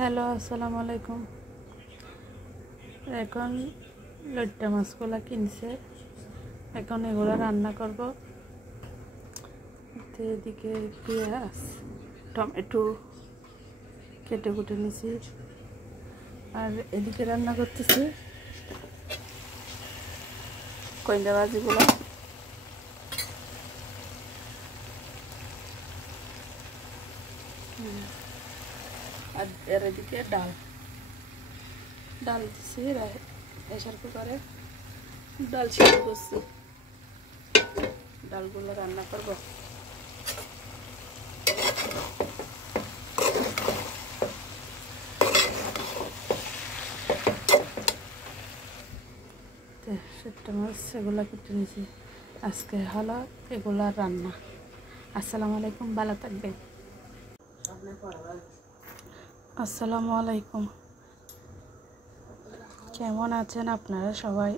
Hello, আসসালামু আলাইকুম। এখন লইট্টা মাছগুলা কিনছে, এখন এগুলো রান্না করব। এদিকে পেঁয়াজ টমেটো কেটে কুটে নিছি, আর এদিকে রান্না করতেছি কইন্দা ভাজিগুলো। আর এর এদিকে ডাল দিছি প্রেসার কুকারে, ডাল সিদ্ধ করছি, ডালগুলো রান্না করব। সেটা মাছ এগুলা কেটে নিয়েছি, আজকে হলো এগুলা রান্না। আসসালামু আলাইকুম, ভালো থাকবেন। আসসালামু আলাইকুম, কেমন আছেন আপনারা সবাই?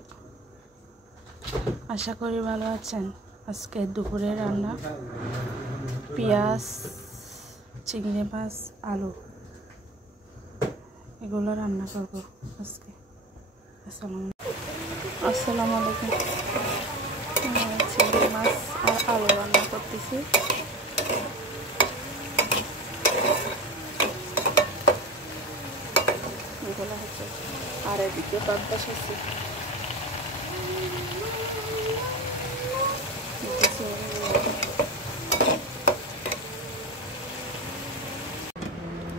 আশা করি ভালো আছেন। আজকে দুপুরে রান্না পেঁয়াজ, চিংড়ি মাছ, আলু, এগুলো রান্না করবো আজকে। আসসালামু আলাইকুম। চিংড়ি মাছ আর আলু রান্না করতেছি। এগুলো হচ্ছে, আর এদিকে বাতাস আছে।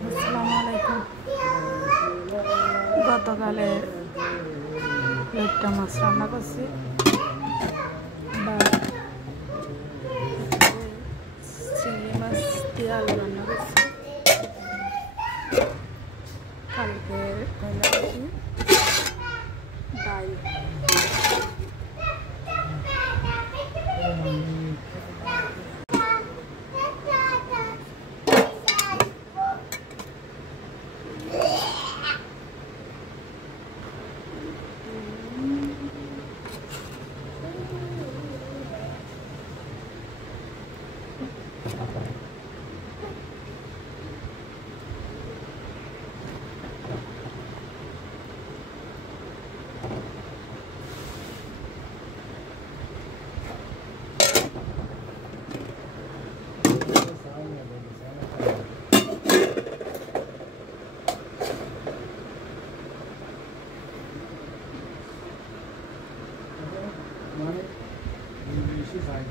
আসসালামু আলাইকুম। গতকালে লইট্টা মাছ রান্না করছি, চিংড়ি মাছ দিয়ে আলু রান্না করছি, কালকে কয়লা করছি, ডাল। इसके बाद